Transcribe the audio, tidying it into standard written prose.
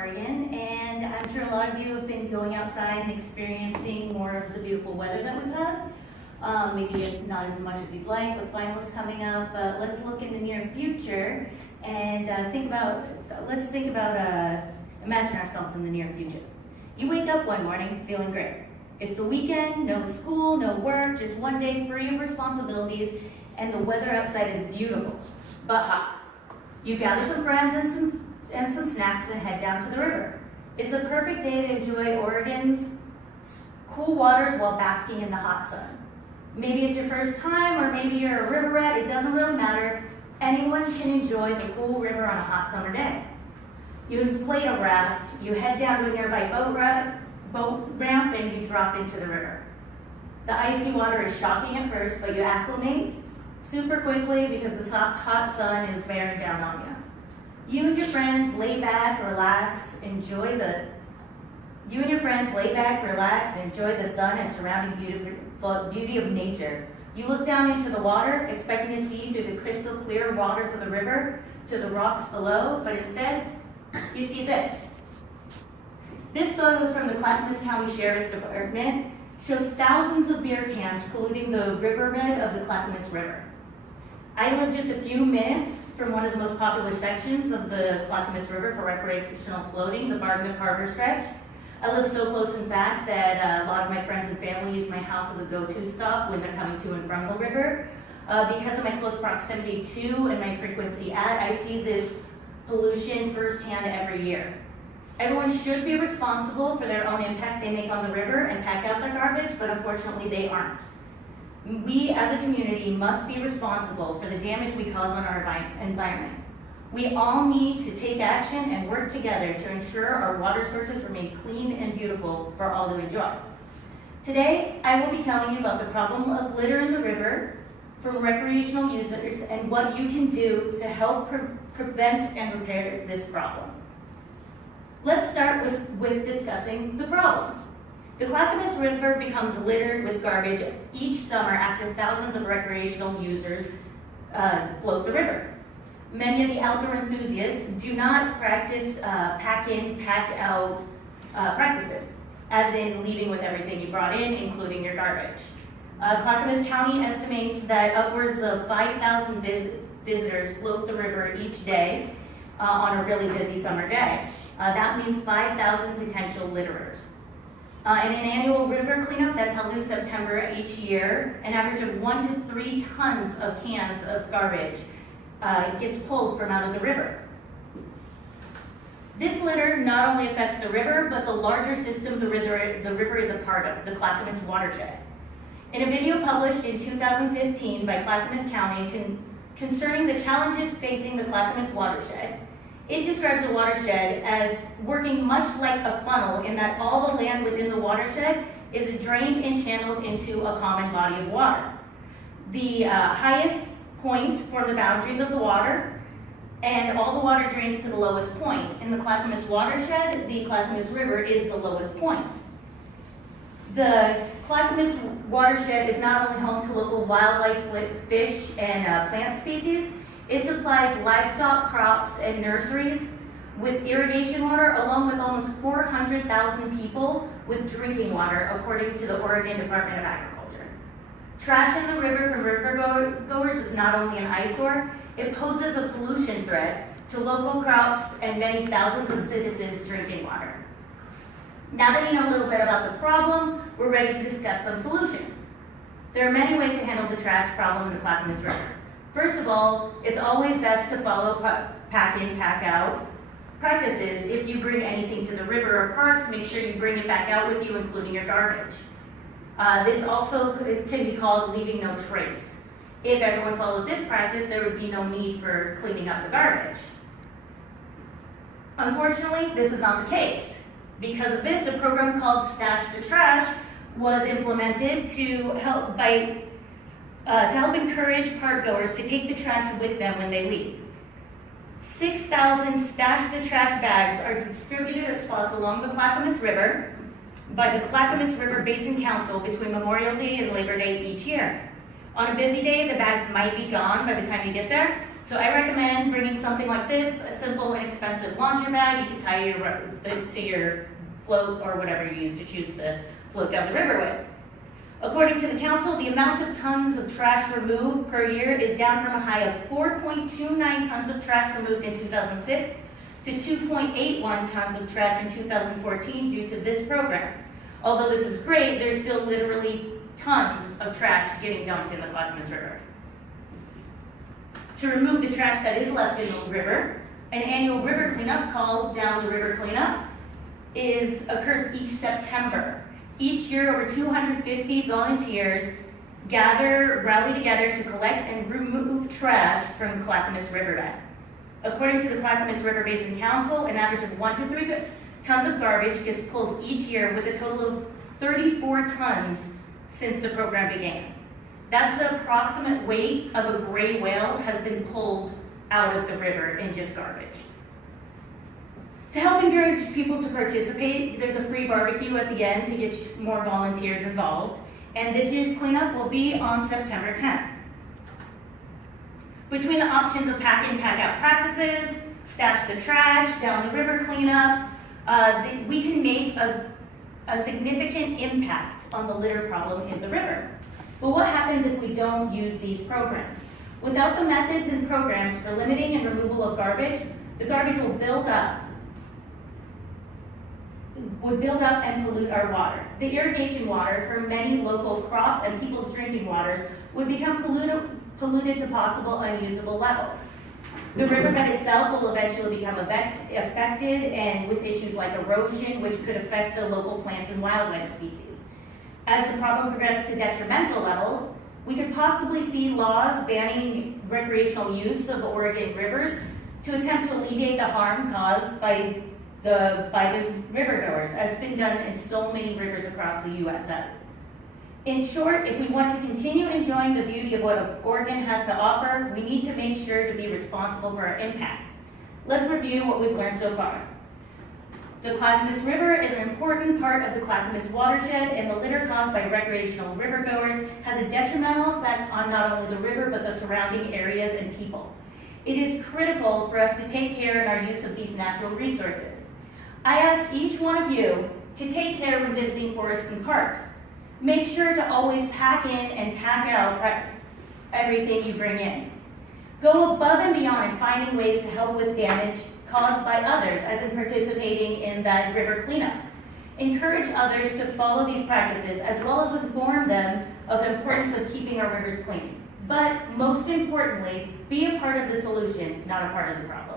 Oregon, and I'm sure a lot of you have been going outside and experiencing more of the beautiful weather that we've had. Maybe it's not as much as you'd like with finals coming up, but let's look in the near future and imagine ourselves in the near future. You wake up one morning feeling great. It's the weekend, no school, no work, just one day free of responsibilities, and the weather outside is beautiful, but hot. You gather some friends and some snacks and head down to the river. It's the perfect day to enjoy Oregon's cool waters while basking in the hot sun. Maybe it's your first time, or maybe you're a river rat, it doesn't really matter. Anyone can enjoy the cool river on a hot summer day. You inflate a raft, you head down to a nearby boat ramp, and you drop into the river. The icy water is shocking at first, but you acclimate super quickly because the hot sun is bearing down on you. You and your friends lay back, relax, and enjoy the sun and surrounding beauty of nature. You look down into the water, expecting to see through the crystal clear waters of the river to the rocks below, but instead, you see this. This photo is from the Clackamas County Sheriff's Department, shows thousands of beer cans polluting the riverbed of the Clackamas River. I live just a few minutes from one of the most popular sections of the Clackamas River for recreational floating, the Barton to Carver stretch. I live so close, in fact, that a lot of my friends and family use my house as a go-to stop when they're coming to and from the river. Because of my close proximity to and my frequency at, I see this pollution firsthand every year. Everyone should be responsible for their own impact they make on the river and pack out their garbage, but unfortunately they aren't. We as a community must be responsible for the damage we cause on our environment. We all need to take action and work together to ensure our water sources remain clean and beautiful for all to enjoy. Today, I will be telling you about the problem of litter in the river from recreational users and what you can do to help prevent and repair this problem. Let's start with discussing the problem. The Clackamas River becomes littered with garbage each summer after thousands of recreational users float the river. Many of the outdoor enthusiasts do not practice pack-in, pack-out practices, as in leaving with everything you brought in, including your garbage. Clackamas County estimates that upwards of 5,000 visitors float the river each day on a really busy summer day. That means 5,000 potential litterers. In an annual river cleanup that's held in September each year, an average of 1 to 3 tons of cans of garbage gets pulled from out of the river. This litter not only affects the river, but the larger system the river is a part of, the Clackamas watershed. In a video published in 2015 by Clackamas County concerning the challenges facing the Clackamas watershed, it describes a watershed as working much like a funnel in that all the land within the watershed is drained and channeled into a common body of water. The highest points form the boundaries of the water, and all the water drains to the lowest point. In the Clackamas watershed, the Clackamas River is the lowest point. The Clackamas watershed is not only home to local wildlife, fish, and plant species, it supplies livestock, crops, and nurseries with irrigation water, along with almost 400,000 people with drinking water, according to the Oregon Department of Agriculture. Trash in the river from river goers is not only an eyesore, it poses a pollution threat to local crops and many thousands of citizens' drinking water. Now that you know a little bit about the problem, we're ready to discuss some solutions. There are many ways to handle the trash problem in the Clackamas River. First of all, it's always best to follow pack-in, pack-out practices. If you bring anything to the river or parks, make sure you bring it back out with you, including your garbage. This also can be called leaving no trace. If everyone followed this practice, there would be no need for cleaning up the garbage. Unfortunately, this is not the case. Because of this, a program called Stash the Trash was implemented to help encourage park goers to take the trash with them when they leave. 6,000 Stash the Trash bags are distributed at spots along the Clackamas River by the Clackamas River Basin Council between Memorial Day and Labor Day each year. On a busy day, the bags might be gone by the time you get there, So I recommend bringing something like this, a simple, inexpensive laundry bag. You can tie to your float or whatever you use to choose to float down the river with. According to the council, the amount of tons of trash removed per year is down from a high of 4.29 tons of trash removed in 2006 to 2.81 tons of trash in 2014 due to this program. Although this is great, there's still literally tons of trash getting dumped in the Clackamas River. To remove the trash that is left in the river, an annual river cleanup called Down the River Cleanup occurs each September. Each year, over 250 volunteers rally together to collect and remove trash from the Clackamas riverbed. According to the Clackamas River Basin Council, an average of 1 to 3 tons of garbage gets pulled each year, with a total of 34 tons since the program began. That's the approximate weight of a gray whale has been pulled out of the river in just garbage. To help encourage people to participate, there's a free barbecue at the end to get more volunteers involved, and this year's cleanup will be on September 10th. Between the options of pack in, pack out practices, stash the trash, down the river cleanup, we can make a significant impact on the litter problem in the river. But what happens if we don't use these programs? Without the methods and programs for limiting and removal of garbage, the garbage would build up and pollute our water. The irrigation water for many local crops and people's drinking waters would become polluted to possible unusable levels. The riverbed itself will eventually become affected, and with issues like erosion, which could affect the local plants and wildlife species. As the problem progresses to detrimental levels, we could possibly see laws banning recreational use of Oregon rivers to attempt to alleviate the harm caused by the rivergoers, as has been done in so many rivers across the USA. In short, if we want to continue enjoying the beauty of what Oregon has to offer, we need to make sure to be responsible for our impact. Let's review what we've learned so far. The Clackamas River is an important part of the Clackamas watershed, and the litter caused by recreational rivergoers has a detrimental effect on not only the river, but the surrounding areas and people. It is critical for us to take care in our use of these natural resources. I ask each one of you to take care when visiting forests and parks. Make sure to always pack in and pack out everything you bring in. Go above and beyond in finding ways to help with damage caused by others, as in participating in that river cleanup. Encourage others to follow these practices, as well as inform them of the importance of keeping our rivers clean. But most importantly, be a part of the solution, not a part of the problem.